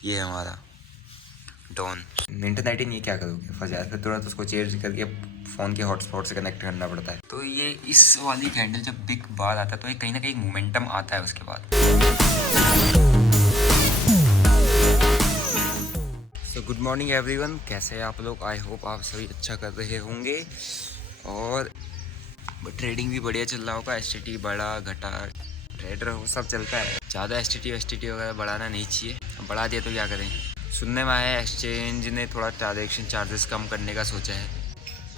ये है हमारा डॉन। इंटरनेट ही नहीं, क्या करोगे, फंस जाए फिर तुरंत उसको चेंज करके फ़ोन के हॉटस्पॉट से कनेक्ट करना पड़ता है। तो ये इस वाली कैंडल जब बिग बार आता है तो ये कहीं ना कहीं मोमेंटम आता है उसके बाद। सो गुड मॉर्निंग एवरीवन, कैसे हैं आप लोग? आई होप आप सभी अच्छा कर रहे होंगे। और ट्रेडिंग भी बढ़िया चल रहा होगा। एसटीटी बढ़ा घटा ट्रेडर हो सब चलता है। ज़्यादा एसटीटी वगैरह बढ़ाना नहीं चाहिए, बढ़ा दिया तो क्या करें। सुनने में आया एक्सचेंज ने थोड़ा ट्रांजेक्शन चार्जेस कम करने का सोचा है।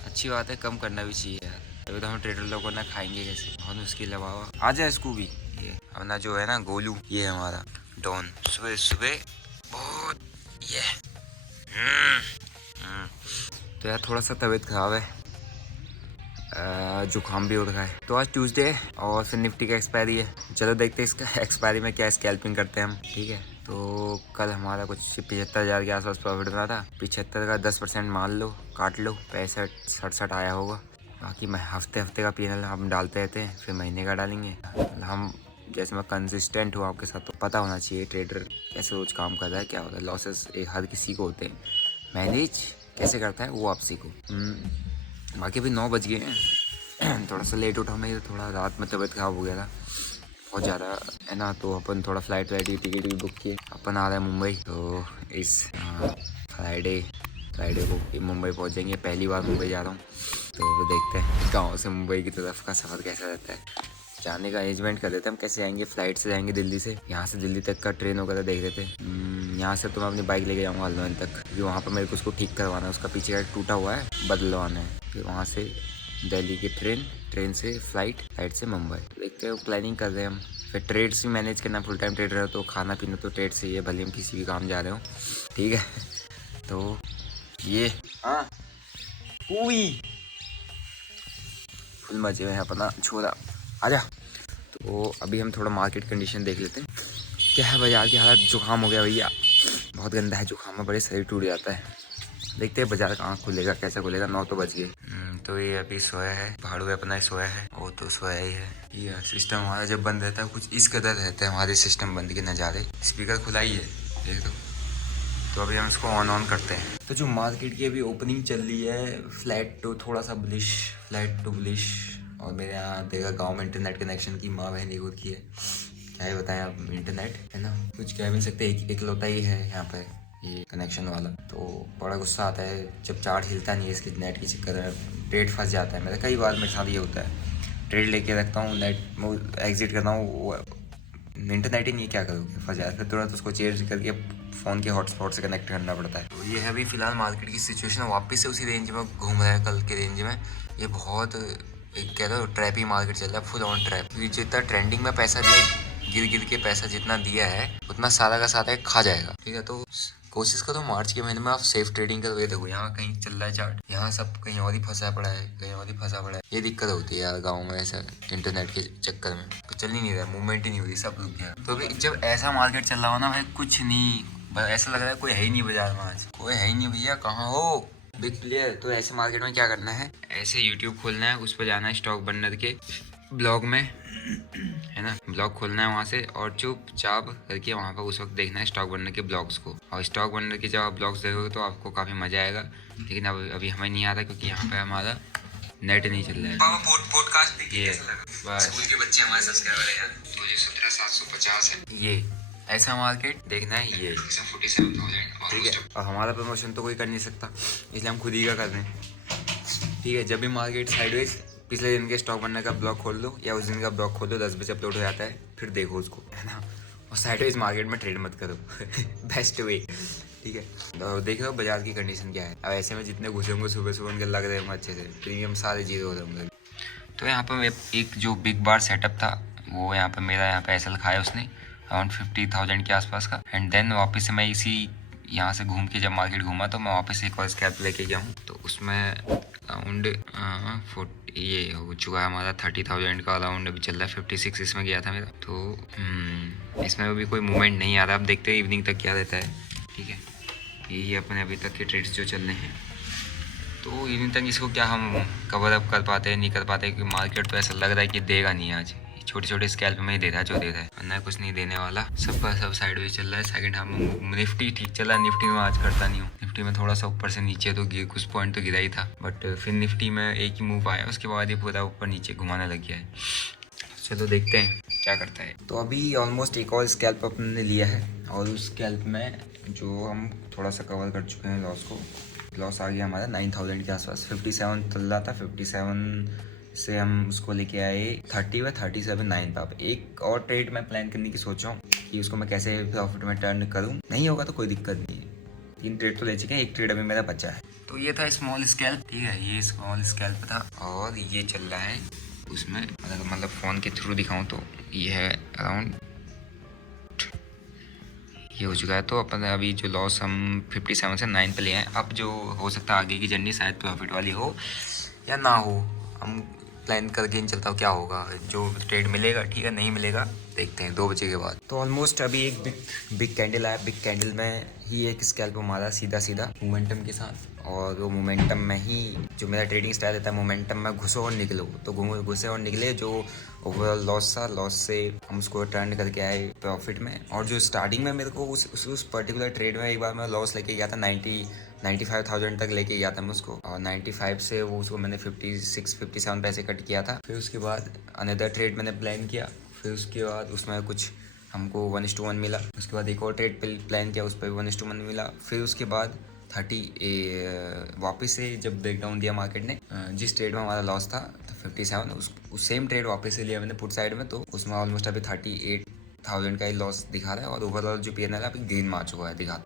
अच्छी बात है, कम करना भी चाहिए यार, तभी तो हम ट्रेडर लोगों ना खाएंगे कैसे, बहुत मुश्किल है बाबा। आ जाए इसको भी, ये अपना जो है ना गोलू, ये है हमारा डॉन। सुबह सुबह बहुत ये तो यार थोड़ा सा तबीयत ख़राब है, जुकाम भी हो रहा है। तो आज ट्यूसडे है और फिर निफ्टी का एक्सपायरी है। चलो देखते हैं इसका एक्सपायरी में क्या स्कैल्पिंग करते हैं हम, ठीक है। तो कल हमारा कुछ 75,000 के आसपास प्रॉफिट बना था। 75 का 10% मान लो, काट लो, 65-67 आया होगा। बाकी मैं हफ्ते का पीएनएल हम डालते रहते हैं, फिर महीने का डालेंगे हम। जैसे मैं कंसिस्टेंट हूँ आपके साथ, तो पता होना चाहिए ट्रेडर कैसे रोज काम कर रहा है, क्या होता है। लॉसेस हर किसी को होते हैं, मैनेज कैसे करता है वो आप सीखो। बाकी अभी 9 बज गए हैं। थोड़ा सा लेट उठा मैं, थोड़ा रात में तबीयत ख़राब हो गया था बहुत ज़्यादा, है ना। तो अपन थोड़ा फ्लाइट टिकट भी बुक किए। अपन आ रहे हैं मुंबई, तो इस फ्राइडे को मुंबई पहुंच जाएंगे। पहली बार मुंबई जा रहा हूँ, तो देखते हैं गाँव से मुंबई की तरफ का सफ़र कैसा रहता है। जाने का अरेंजमेंट कर देते हैं हम, कैसे जाएंगे। फ्लाइट से जाएंगे दिल्ली से, यहाँ से दिल्ली तक का ट्रेन वगैरह देख देते हैं। यहाँ से तो मैं अपनी बाइक लेके जाऊँगा हल्द्वानी तक, क्योंकि वहाँ पर मेरे को उसको ठीक करवाना है, उसका पीछे का टूटा हुआ है, बदलवाना है। फिर वहाँ से दिल्ली की ट्रेन से फ्लाइट से मुंबई। देखते हैं, प्लानिंग कर रहे हैं हम। फिर ट्रेड से मैनेज करना, फुल टाइम ट्रेडर है तो खाना पीना तो ट्रेड से ही है, भले हम किसी भी काम जा रहे हो, ठीक है। तो ये हाँ फुल मजे में है अपना छोरा, आजा। तो अभी हम थोड़ा मार्केट कंडीशन देख लेते हैं, क्या है बाजार की हालत। जुकाम हो गया भैया, बहुत गंदा है जुकाम में, बड़े शरीर टूट जाता है। देखते हैं बाजार कहाँ खुलेगा, कैसा खुलेगा। 9 तो बज गए। तो ये अभी सोया है, भाड़ू अपना ही सोया है, वो तो सोया ही है। ये सिस्टम हमारा जब बंद रहता है कुछ इस कदर रहता है हमारे सिस्टम बंद के नज़ारे। स्पीकर खुला ही है, देख दो। तो अभी हम इसको ऑन करते हैं। तो जो मार्केट की अभी ओपनिंग चल रही है, फ्लैट टू थोड़ा सा बुलिश, फ्लैट टू बुलिश। और मेरे यहाँ देखा गाँव में इंटरनेट कनेक्शन की माँ बहन एक होती है, क्या ही बताएं आप। इंटरनेट है ना, कुछ कह भी नहीं सकते, इकलौता ही है यहाँ पे ये कनेक्शन वाला। तो बड़ा गुस्सा आता है जब चार्ट हिलता नहीं है इसके नेट के चक्कर में, ट्रेड फंस जाता है मेरा। कई बार मेरे साथ ये होता है, ट्रेड लेके रखता हूँ, नेट एग्जिट करता हूँ, इंटरनेट ही नहीं, क्या करोगे, फंस जाता है, फिर तुरंत उसको चेंज करके फ़ोन के हॉटस्पॉट से कनेक्ट करना पड़ता है। तो ये है अभी फ़िलहाल मार्केट की सिचुएशन, वापस से उसी रेंज में घूम रहा है, कल के रेंज में। ये बहुत एक कह दो ट्रैप ही मार्केट चल रहा है, फुल ऑन ट्रैप। जितना ट्रेंडिंग में पैसा दिया, गिर के पैसा जितना दिया है उतना सारा का सारा खा जाएगा, ठीक है। तो कोशिश करो मार्च के महीने में आप सेफ ट्रेडिंग करके देखो। यहाँ कहीं चल रहा है चार्ट, यहाँ सब कहीं और ही फंसा पड़ा है, कहीं और ही फंसा पड़ा है। ये दिक्कत होती है यार गाँव में, ऐसा इंटरनेट के चक्कर में तो चल ही नहीं रहा, मूवमेंट ही नहीं हो रही, सब रुक गया। तो जब ऐसा मार्केट चल रहा हो ना भाई, कुछ नहीं, ऐसा लग रहा है कोई है ही नहीं बाजार में, आज कोई है ही नहीं भैया, कहाँ हो बिग प्लेयर। तो ऐसे मार्केट में क्या करना है, ऐसे यूट्यूब खोलना है, उस पर जाना है स्टॉक बर्नर के ब्लॉग में, है ना, ब्लॉग खोलना है वहाँ से, और चुपचाप करके वहाँ पर उस वक्त देखना है स्टॉक बर्नर के ब्लॉग्स को। और स्टॉक बर्नर के जब आप ब्लॉग्स देखोगे तो आपको काफ़ी मज़ा आएगा। लेकिन अभी हमें नहीं आ रहा, क्योंकि यहाँ पे हमारा नेट नहीं चल रहा है। पॉडकास्ट ये स्कूल के बच्चे हमारे सब्सक्राइबर है यार, 1750 है। ये ऐसा मार्केट देखना है, ये 47,000, ठीक है। और हमारा प्रमोशन तो कोई कर नहीं सकता, इसलिए हम खुद ही का कर रहे हैं, ठीक है। जब भी मार्केट साइडवेज, पिछले दिन के स्टॉक बनने का ब्लॉग खोल लो, या उस दिन का ब्लॉग खोल लो, 10 बजे अपलोड हो जाता है, फिर देखो उसको, है ना। और साइडवेज मार्केट में ट्रेड मत करो। बेस्ट वे, ठीक है। तो देख लो बाजार की कंडीशन क्या है। अब ऐसे में जितने घुसे होंगे सुबह उनके लग रहे होंगे अच्छे से, प्रीमियम सारे जीरो हो रहे होंगे। तो यहाँ पर एक जो बिग बार सेटअप था, वो यहाँ पर मेरा यहाँ पे एसएल खाया उसने अराउंड 50,000 के आसपास का। एंड देन वापस से मैं इसी यहाँ से घूम के जब मार्केट घूमा, तो मैं वापस एक और स्कैल्प लेके गया हूँ। तो उसमें अराउंड 40 ये हो चुका है हमारा, 30,000 का अराउंड अभी चल रहा है। 56 इसमें गया था मेरा। तो इसमें अभी कोई मूवमेंट नहीं आ रहा, अब देखते हैं इवनिंग तक क्या रहता है, ठीक है। यही अपने अभी तक के ट्रेड्स जो चल रहे हैं। तो इवनिंग तक इसको क्या हम कवर अप कर पाते हैं, नहीं कर पाते, क्योंकि मार्केट तो ऐसा लग रहा है कि देगा नहीं आज, छोटे छोटे स्कैल्प में ही दे रहा है जो दे रहा है, वरना कुछ नहीं देने वाला। सबका सब साइडवेज चल रहा है। सेकंड हाफ में निफ्टी ठीक चला, निफ्टी में आज करता नहीं हूँ। निफ्टी में थोड़ा सा ऊपर से नीचे तो कुछ पॉइंट तो गिरा ही था, बट फिर निफ्टी में एक ही मूव आया, उसके बाद ये पूरा ऊपर नीचे घुमाने लग गया है। चलो देखते हैं क्या करता है। तो अभी ऑलमोस्ट एक और स्कैल्प अपने लिया है, और उस स्कैल्प में जो हम थोड़ा सा कवर कर चुके हैं लॉस को। लॉस आ गया हमारा 9000 के आसपास। 57 चल रहा था, 57 से हम उसको लेके आए 30 व 37.9 पे। अब एक और ट्रेड मैं प्लान करने की सोच रहा हूँ कि उसको मैं कैसे प्रॉफिट में टर्न करूँ। नहीं होगा तो कोई दिक्कत नहीं है, 3 ट्रेड तो ले चुके हैं, एक ट्रेड अभी मेरा बचा है। तो ये था स्मॉल स्कैल्प, ठीक है, ये स्मॉल स्कैल्प था, और ये चल रहा है उसमें। मतलब फ़ोन के थ्रू दिखाऊँ तो ये है अराउंड, ये हो चुका है। तो अपन अभी जो लॉस हम 57 से 9 पे लिए हैं, अब जो हो सकता है आगे की जर्नी शायद प्रॉफिट वाली हो या ना हो, हम प्लान करके नहीं चलता क्या होगा। जो ट्रेड मिलेगा ठीक है, नहीं मिलेगा देखते हैं 2 बजे के बाद। तो ऑलमोस्ट अभी एक बिग कैंडल आया, बिग कैंडल में ही एक स्कैल्प मारा सीधा मोमेंटम के साथ, और वो मोमेंटम में ही जो मेरा ट्रेडिंग स्टाइल रहता है, मोमेंटम में घुसो और निकलो। तो घुसे और निकले, जो ओवरऑल लॉस था, लॉस से हम उसको टर्न करके आए प्रॉफिट में। और जो स्टार्टिंग में मेरे को उस पर्टिकुलर ट्रेड में एक बार मैं लॉस लेके गया था 95,000 तक लेके गया था मैं उसको, और 95 से वो उसको मैंने 57 पैसे कट किया था। फिर उसके बाद अनदर ट्रेड मैंने प्लान किया, फिर उसके बाद उसमें कुछ हमको 1:1 मिला। उसके बाद एक और ट्रेड प्लान किया, उस पर 1:1 मिला। फिर उसके बाद 30 वापस से जब ब्रेकडाउन दिया मार्केट ने, जिस ट्रेड में हमारा लॉस था 57, उस सेम ट्रेड वापस से लिया मैंने पुट साइड में, तो उसमें ऑलमोस्ट अभी 38,000 का ही लॉस दिखा रहा है, और ओवरऑल जो पीएनएल है अभी गेन मार चुका है दिखा।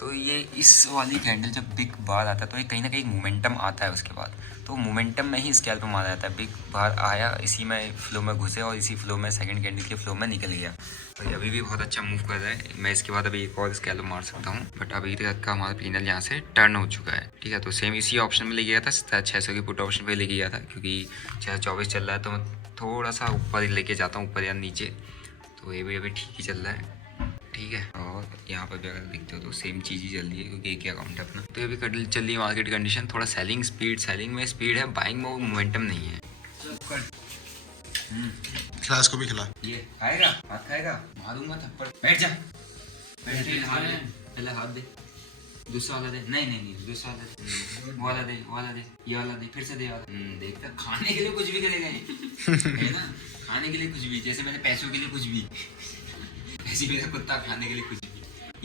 तो ये इस वाली कैंडल जब बिग बार आता है तो ये कहीं ना कहीं मोमेंटम आता है उसके बाद, तो मोमेंटम में ही स्कैल्प मारा जाता है। बिग बार आया, इसी में फ्लो में घुसे, और इसी फ्लो में सेकंड कैंडल के फ्लो में निकल गया। तो ये अभी भी बहुत अच्छा मूव कर रहा है। मैं इसके बाद अभी एक और स्कैल्प मार सकता हूँ, बट अभी तक का हमारा पीएनएल यहाँ से टर्न हो चुका है, ठीक है। तो सेम इसी ऑप्शन में ले गया था, 600 की पुट ऑप्शन पे ले गया था, क्योंकि 624 चल रहा है, तो मैं थोड़ा सा ऊपर लेके जाता हूँ, ऊपर या नीचे। तो ये भी अभी ठीक ही चल रहा है, ठीक है। और यहाँ पर भी अगर देखते हो तो सेम चीज़ ही चल रही है, क्योंकि एक ही अकाउंट है अपना। तो ये भी चल रही है मार्केट कंडीशन, थोड़ा सेलिंग में स्पीड है, बाइंग में वो मोमेंटम नहीं है। खिला, इसको भी खिला। ये खाएगा, हाथ खाएगा, मारूंगा थप्पड़। बैठ जा, पहले हाथ दे, दूसरा वाला दे। नहीं दूसरा वाला दे, वो वाला दे, ये वाला दे, फिर से दे वाला। देखता खाने के लिए कुछ भी करेगा है ना, खाने के लिए कुछ भी, जैसे मैंने पैसों के लिए कुछ भी, ऐसी मेरा कुत्ता खाने के लिए कुछ भी।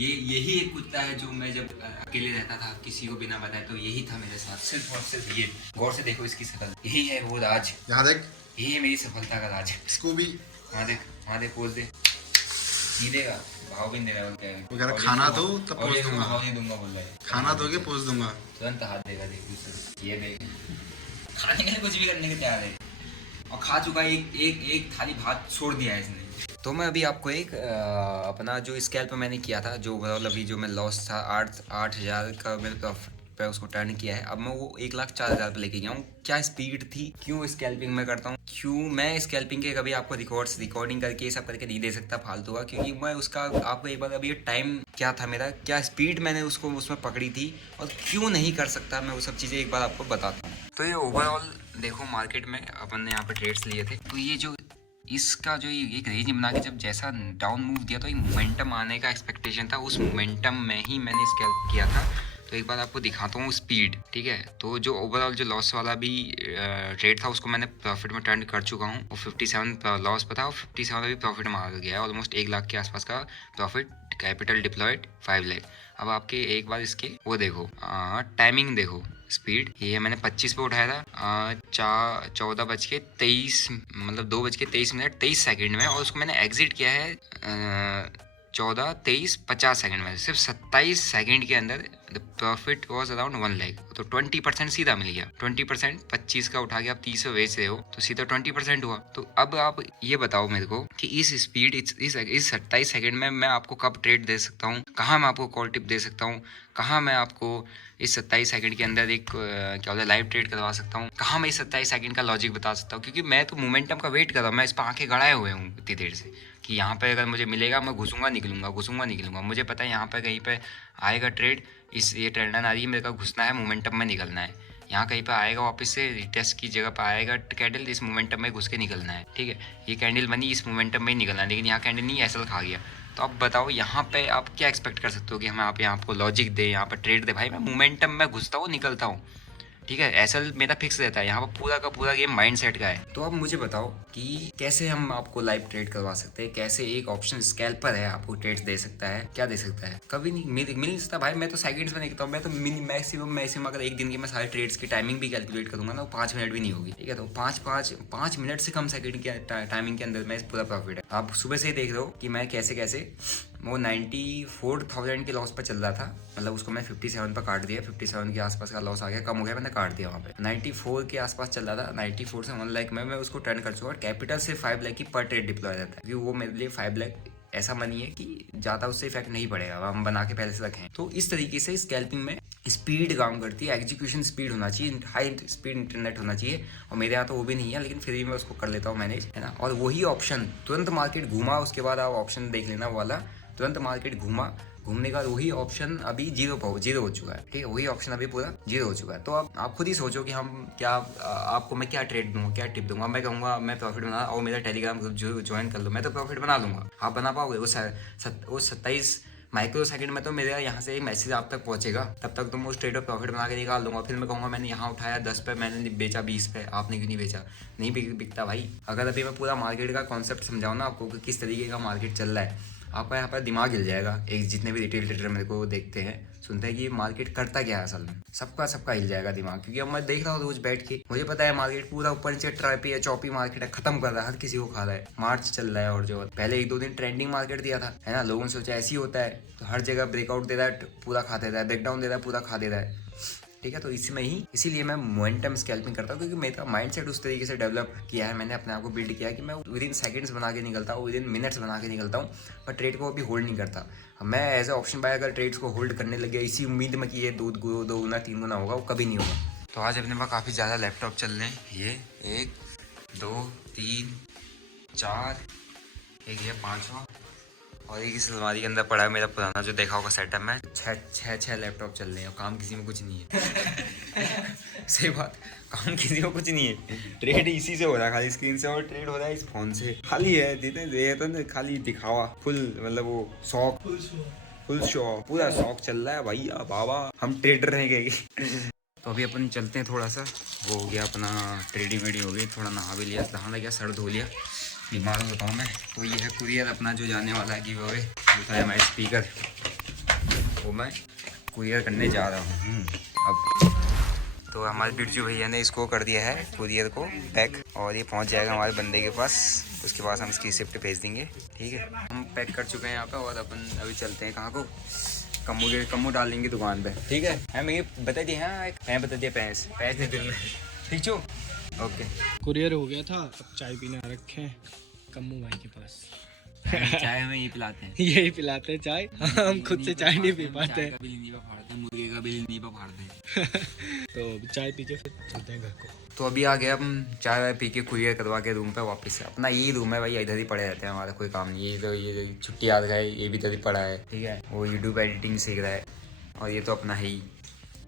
यही एक कुत्ता है जो मैं जब अकेले रहता था किसी को बिना बताए, तो यही था मेरे साथ, सिर्फ और सिर्फ ये। गौर से देखो इसकी शक्ल, यही है वो राज। यहाँ देख, यही है मेरी सफलता का राज। इसको भी वहाँ देख पोज दे, नहीं देगा, भाव भी नहीं देगा। अगर खाना दो तब पोज दूंगा, भाव नहीं दूंगा बोल रहा है। खाना दोगे पोज दूंगा, तुरंत हाथ देगा। देख दूसरे, ये देख, खाने के लिए कुछ भी करने के तैयार है, और खा चुका है। एक थाली भात छोड़ दिया है इसने। तो मैं अभी आपको एक अपना जो स्कैल्प मैंने किया था, जो ओवरऑल अभी जो मैं लॉस था 8,000 का मेरे प्रॉफिट पे उसको टर्न किया है। अब मैं वो 1,04,000 पे लेके गया हूँ। क्या स्पीड थी, क्यों स्कैल्पिंग मैं करता हूँ, क्यों मैं स्कैल्पिंग के कभी आपको रिकॉर्डिंग करके ये सब करके नहीं दे सकता फालतू का, क्योंकि मैं उसका आपको एक बार अभी टाइम क्या था मेरा, क्या स्पीड मैंने उसको उसमें पकड़ी थी, और क्यों नहीं कर सकता, मैं वो सब चीज़ें एक बार आपको बताता हूँ। तो ये ओवरऑल देखो, मार्केट में अपन ने यहाँ पे ट्रेड्स लिए थे, तो ये जो इसका जो एक रेंज बना के जब जैसा डाउन मूव दिया, तो एक मोमेंटम आने का एक्सपेक्टेशन था, उस मोमेंटम में ही मैंने स्कैल्प किया था। तो एक बार आपको दिखाता हूँ स्पीड, ठीक है। तो जो ओवरऑल जो लॉस वाला भी ट्रेड था, उसको मैंने प्रॉफिट में टर्न कर चुका हूँ, और 57 लॉस पर था, और 57 अभी प्रॉफिट में आ गया है। ऑलमोस्ट 1 लाख के आसपास का प्रॉफिट, कैपिटल डिप्लॉयड 5 लाख। अब आपके एक बार इसके वो देखो, टाइमिंग देखो, स्पीड ये मैंने 25 पे उठाया था 14:23, मतलब 2:23 23 सेकंड में, और उसको मैंने एग्जिट किया है 14:23:50 में। सिर्फ 27 सेकंड के अंदर the profit was around 1 lakh. तो 20% सीधा मिल गया। 20% 25 का उठा के आप 30 पे बेच रहे हो, तो सीधा 20% हुआ। तो अब आप ये बताओ मेरे को कि इस स्पीड, इस 27 सेकंड में मैं आपको कब ट्रेड दे सकता हूँ, कहाँ मैं आपको कॉल टिप दे सकता हूँ, कहाँ मैं आपको इस 27 सेकंड के अंदर एक क्या होता है लाइव ट्रेड करवा सकता हूँ, कहाँ मैं इस 27 सेकंड का लॉजिक बता सकता हूँ, क्योंकि मैं तो मोमेंटम का वेट कर रहा हूँ। मैं इस पर आंखें गड़ाए हुए हूँ इतनी देर से कि यहाँ पे अगर मुझे मिलेगा मैं घुसूंगा निकलूंगा। मुझे पता है यहाँ पे कहीं पे आएगा ट्रेड, ये ट्रेंड आ रही है, मेरे को घुसना है, मोमेंटम में निकलना है। यहाँ कहीं पे आएगा वापस से रिटेस्ट की जगह पे आएगा कैंडल, इस मोमेंटम में घुस के निकलना है। ठीक है, ये कैंडल बनी इस मोमेंटम में ही निकलना है, लेकिन यहाँ कैंडल नहीं ऐसा खा गया। तो अब बताओ यहाँ पे आप क्या एक्सपेक्ट कर सकते हो कि हम आप यहाँ आपको लॉजिक दे, यहाँ पर ट्रेड दे? भाई मैं मोमेंटम में घुसता हूँ निकलता हूँ। ठीक है, ऐसा मेरा फिक्स रहता है, यहाँ पर पूरा का पूरा गेम माइंडसेट का है। तो अब मुझे बताओ कि कैसे हम आपको लाइव ट्रेड करवा सकते हैं, कैसे एक ऑप्शन स्कैल्पर है आपको ट्रेड्स दे सकता है, क्या दे सकता है? कभी नहीं मिल नहीं सकता भाई। मैं तो सेकंड्स में देखता हूँ, मैं तो मैक्सिमम अगर एक दिन की मैं सारे ट्रेड्स की टाइमिंग भी कैलकुलेट करूंगा ना, 5 मिनट भी नहीं होगी। ठीक है, तो 5 मिनट से कम सेकंड की टाइमिंग के अंदर मैं पूरा प्रॉफिट है। आप सुबह से ही देख रहे हो कि मैं कैसे कैसे वो 94,000 के लॉस पर चल रहा था, मतलब उसको मैं 57 पर काट दिया, 57 के आसपास का लॉस आ गया, कम हो गया, मैंने काट दिया वहाँ पे। 94 के आसपास चल रहा था, 94 से 1 लाख में मैं उसको टर्न कर चुका। और कैपिटल से 5 लाख की पर ट्रेड डिप्लॉय रहता है, क्योंकि वो मेरे लिए 5 लाख ऐसा मनी है कि ज़्यादा उससे इफेक्ट नहीं पड़ेगा, हम बना के पहले से रखें। तो इस तरीके से स्कैल्पिंग में स्पीड काम करती है, एग्जीक्यूशन स्पीड होना चाहिए, हाई स्पीड इंटरनेट होना चाहिए। और मेरे यहाँ तो वो भी नहीं है, लेकिन फिर भी मैं उसको कर लेता हूँ मैनेज, है ना। और वही ऑप्शन तुरंत मार्केट घूमा, उसके बाद आप ऑप्शन देख लेना वाला, तुरंत मार्केट घूमने का वही ऑप्शन अभी जीरो हो चुका है। ठीक है, वही ऑप्शन अभी पूरा जीरो हो चुका है। तो अब आप खुद ही सोचो कि हम क्या, आपको मैं क्या ट्रेड दूंगा, क्या टिप दूंगा। मैं कहूँगा मैं प्रॉफिट बना, और मेरा टेलीग्राम ग्रुप जो ज्वाइन कर लो, मैं तो प्रॉफिट बना लूंगा। आप बना पाओगे? वो 27 माइक्रो सेकंड में तो मेरे यहाँ से एक मैसेज आप तक पहुंचेगा, तब तक तो मैं उस ट्रेड पर प्रॉफिट बना के निकाल दूंगा। फिर मैं कहूँगा मैंने यहाँ उठाया 10 पे, मैंने बेचा 20 पे, आपने क्यों नहीं बेचा? नहीं बिकता भाई। अगर अभी मैं पूरा मार्केट का कॉन्सेप्ट समझाऊँ ना आपको कि किस तरीके का मार्केट चल रहा है, आपका यहाँ पर दिमाग हिल जाएगा। एक जितने भी रिटेल ट्रेडर मेरे को देखते हैं, सुनते हैं कि ये मार्केट करता क्या है असल में, सबका हिल जाएगा दिमाग। क्योंकि अब मैं देख रहा हूँ रोज बैठ के, मुझे पता है मार्केट पूरा ऊपर नीचे ट्राइपी है, चौपी मार्केट है, खत्म कर रहा है, हर किसी को खा रहा है, मार्च चल रहा है। और जो पहले 1-2 दिन ट्रेंडिंग मार्केट दिया था, है ना, लोगों ने सोचा ऐसे ही होता है, तो हर जगह ब्रेकआउट दे रहा है, पूरा खा दे रहा है, ब्रेकडाउन दे रहा है, पूरा खा दे रहा है। ठीक है, तो इसमें ही इसीलिए मैं मोमेंटम स्कैल्पिंग करता हूँ, क्योंकि मेरा माइंडसेट उस तरीके से डेवलप किया है, मैंने अपने आप को बिल्ड किया है कि मैं विदिन सेकंड्स बना के निकलता हूँ, विदिन मिनट्स बना के निकलता हूँ, पर ट्रेड को अभी होल्ड नहीं करता। मैं एज ए ऑप्शन बाय अगर ट्रेड्स को होल्ड करने लग गया इसी उम्मीद में कि ये 2 गुना 3 गुना होगा, वो कभी नहीं होगा। तो आज अपने पास काफ़ी ज़्यादा लैपटॉप चल रहे हैं, ये 1 2 3 4, एक ये 5वां, और एक इस अलमारी के अंदर पड़ा है मेरा पुराना जो देखा होगा सेटअप में। छः लैपटॉप चल रहे हैं, काम किसी में कुछ नहीं है। सही बात, काम किसी को कुछ नहीं है, ट्रेड इसी से हो रहा है, खाली स्क्रीन से, और ट्रेड हो रहा है इस फोन से खाली है। देते तो ना खाली दिखावा, फुल मतलब वो शौक, फुल शौक, पूरा शौक चल रहा है भाई। बाबा हम ट्रेडर रह गए। तो अभी अपन चलते हैं, थोड़ा सा वो हो गया अपना ट्रेडिंग वेडिंग हो गई, थोड़ा नहा भी लिया, नहा गया, सर धो लिया, बीमार होता हूँ मैं। तो ये है कुरियर अपना जो जाने वाला है, गिव अवे होता है हमारे स्पीकर, वो मैं कुरियर करने जा रहा हूँ अब। तो हमारे बिरजू भैया ने इसको कर दिया है कुरियर को पैक, और ये पहुँच जाएगा हमारे बंदे के पास, उसके पास हम इसकी रिसिप्ट भेज देंगे। ठीक है, हम पैक कर चुके हैं यहाँ पे, और अपन अभी चलते हैं कहाँ को, कम्मू डाल देंगे दुकान पे। ठीक है, मैं बता दिया, हाँ बता दिया, पैंस नहीं दिल में, ठीक छो, ओके। कुरियर हो गया था, अब चाय पीने आ रखे हैं कम्मू भाई के पास। चाय हमें यही पिलाते हैं, यही पिलाते हैं चाय, हम खुद से चाय नहीं पी पाते हैं। मुर्गे का बिल नहीं फाड़ते। तो चाय पी के फिर चलते हैं घर को। तो अभी आ गया हम चाय वाय पी के, कुरियर करवा के रूम पे वापस से। अपना यही रूम है भाई, इधर ही पड़े रहते हैं, हमारा कोई काम नहीं है। ये छुट्टी आ गए, ये भी इधर ही पड़ा है। ठीक है, वो यूट्यूब एडिटिंग सीख रहा है, और ये तो अपना है ही,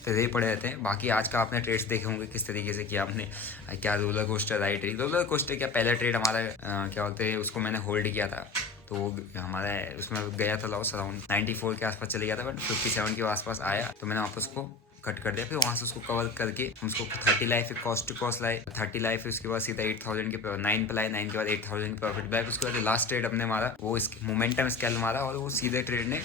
तो इधर ही पड़े रहते हैं। बाकी आज का आपने ट्रेड्स देखे होंगे किस तरीके से किया आपने, क्या roller coaster, right roller coaster, क्या पहला ट्रेड हमारा क्या होते हैं, उसको मैंने होल्ड किया था, तो वो हमारा उसमें गया था लॉस अराउंड 94 के आसपास चले गया था, बट 57 के आसपास आया, तो मैंने वापस उसको कट कर दिया। फिर वहाँ से उसको कवर करके हम उसको 30 लाइफ कॉस्ट टू कॉस्ट लाए, 30 लाइफ, उसके बाद सीधा 8000 के 9 पे लाए, 9 के बाद 8000 के प्रॉफिट लाए। उसके बाद लास्ट ट्रेड हमने मारा वो मोमेंटम स्केल मारा, और वो सीधे ट्रेड ने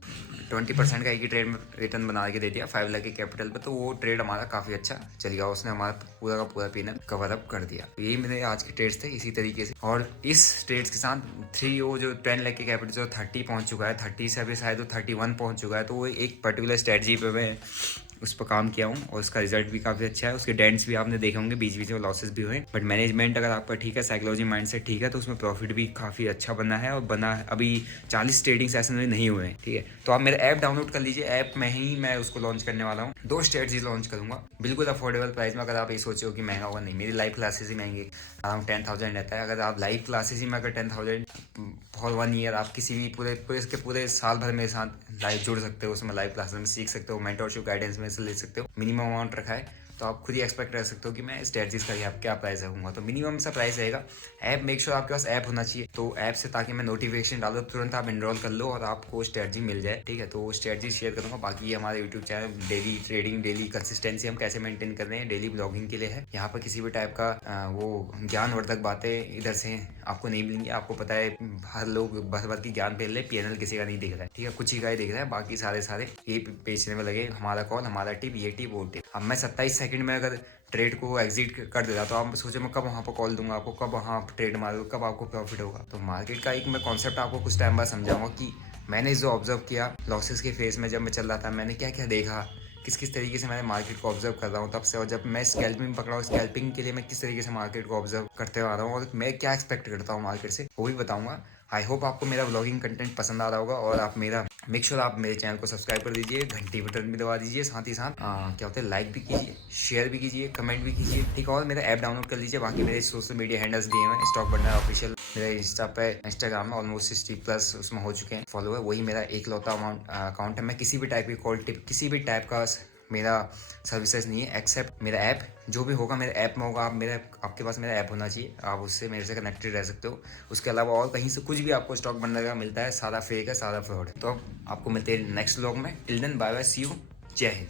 20% का एक ही ट्रेड में रिटर्न बना के दे दिया 5 लाख के कैपिटल पे। तो वो ट्रेड हमारा काफ़ी अच्छा चल गया, उसने हमारा पूरा का पूरा पीनल कवर अप कर दिया। तो यही मेरे आज के ट्रेड्स थे इसी तरीके से। और इस ट्रेड्स के साथ 3 वो जो 10 लाख के कैपिटल जो 30 पहुंच चुका है, 30 से अभी शायद वो 31 पहुंच चुका है। तो वो एक पर्टिकुलर स्ट्रेटजी पे मैं उस पर काम किया हूँ, और उसका रिजल्ट भी काफ़ी अच्छा है। उसके डेंट्स भी आपने देखे होंगे, बीच बीच में लॉसेस भी हुए, बट मैनेजमेंट अगर आपका ठीक है, साइकोलॉजी माइंडसेट ठीक है, तो उसमें प्रॉफिट भी काफ़ी अच्छा बना है। और बना अभी 40 ट्रेडिंग सेशन में नहीं हुए हैं। ठीक है, तो आप मेरा ऐप डाउनलोड कर लीजिए, ऐप में ही मैं उसको लॉन्च करने वाला हूँ। 2 स्ट्रेटजी लॉन्च करूँगा बिल्कुल अफोर्डेबल प्राइस में। अगर आप ये सोचो कि महंगा होगा, नहीं, मेरी लाइव क्लासेस ही महंगी, अराउंड 10,000 रहता है। अगर आप लाइव क्लासेस ही में अगर 10,000 फॉर 1 ईयर, आप किसी भी पूरे साल भर मेरे साथ लाइव जुड़ सकते हो, उसमें लाइव क्लासेस में सीख सकते हो, मेंटरशिप गाइडेंस में से ले सकते हो। मिनिमम अमाउंट रखा है तो आप खुद ही एक्सपेक्ट कर सकते हो कि मैं स्ट्रेटजीज का क्या प्राइस रखूंगा। तो मिनिमम सा प्राइस रहेगा। ऐप मेक श्योर आपके पास ऐप होना चाहिए, तो ऐप से ताकि मैं नोटिफिकेशन डालो तुरंत आप एनरोल कर लो और आपको स्ट्रेटजी मिल जाए, ठीक है। तो स्ट्रेटजी शेयर करूंगा। बाकी ये हमारे YouTube channel daily trading, daily consistency हम कैसे मेंटेन कर रहे हैं, डेली ब्लॉगिंग के लिए है। यहाँ पर किसी भी टाइप का वो ज्ञानवर्धक बातें इधर से आपको नहीं मिलेंगी। आपको पता है हर लोग भर भर की ज्ञान फैल रहे, पीएनएल किसी का नहीं दिख रहा है, ठीक है, कुछ ही का ही दिख रहा है। बाकी सारे ये बेचने में लगे, हमारा कॉल, हमारा टिप, ये टिप, वो टिप। अब मैं 27 सेकंड में अगर ट्रेड को एग्जिट कर देता तो आप सोचो मैं कब वहाँ पर कॉल दूंगा आपको, कब वहाँ ट्रेड मारूंगा, कब आपको प्रॉफिट होगा। तो मार्केट का एक मैं कॉन्सेप्ट आपको कुछ टाइम बाद समझाऊंगा कि मैंने जो ऑब्जर्व किया लॉसेस के फेज में, जब मैं चल रहा था, मैंने क्या क्या देखा, किस तरीके से मैंने मार्केट को ऑब्जर्व कर रहा हूँ तब से। और जब मैं स्कैल्पिंग पकड़ा हूँ, स्कैल्पिंग के लिए मैं किस तरीके से मार्केट को ऑब्जर्व करते आ रहा हूँ और मैं क्या एक्सपेक्ट करता हूँ मार्केट से, वो भी बताऊंगा। आई होप आपको मेरा व्लॉगिंग कंटेंट पसंद आ रहा होगा और आप मेरा मेक श्योर आप मेरे चैनल को सब्सक्राइब कर दीजिए, घंटी बटन भी दबा दीजिए, साथ ही साथ क्या होता है लाइक भी कीजिए, शेयर भी कीजिए, कमेंट भी कीजिए, ठीक है। और मेरा ऐप डाउनलोड कर लीजिए। बाकी मेरे सोशल मीडिया हैंडल्स दिए हुए हैं, स्टॉक बर्नर ऑफिशियल मेरे इंस्टा पे, इंस्टाग्राम में ऑलमोस्ट 60+ उसमें हो चुके हैं फॉलोअर। वही मेरा एक लौता अकाउंट है। मैं किसी भी टाइप की कॉल टिप, किसी भी टाइप का मेरा सर्विसेज नहीं है एक्सेप्ट मेरा ऐप। जो भी होगा मेरे ऐप में होगा। आपके पास मेरा ऐप होना चाहिए, आप उससे मेरे से कनेक्टेड रह सकते हो। उसके अलावा और कहीं से कुछ भी आपको स्टॉक बनने का मिलता है सारा फेक है, सारा फ्रॉड है। तो अब आपको मिलते हैं नेक्स्ट व्लॉग में। Till then bye bye, see you, जय हिंद।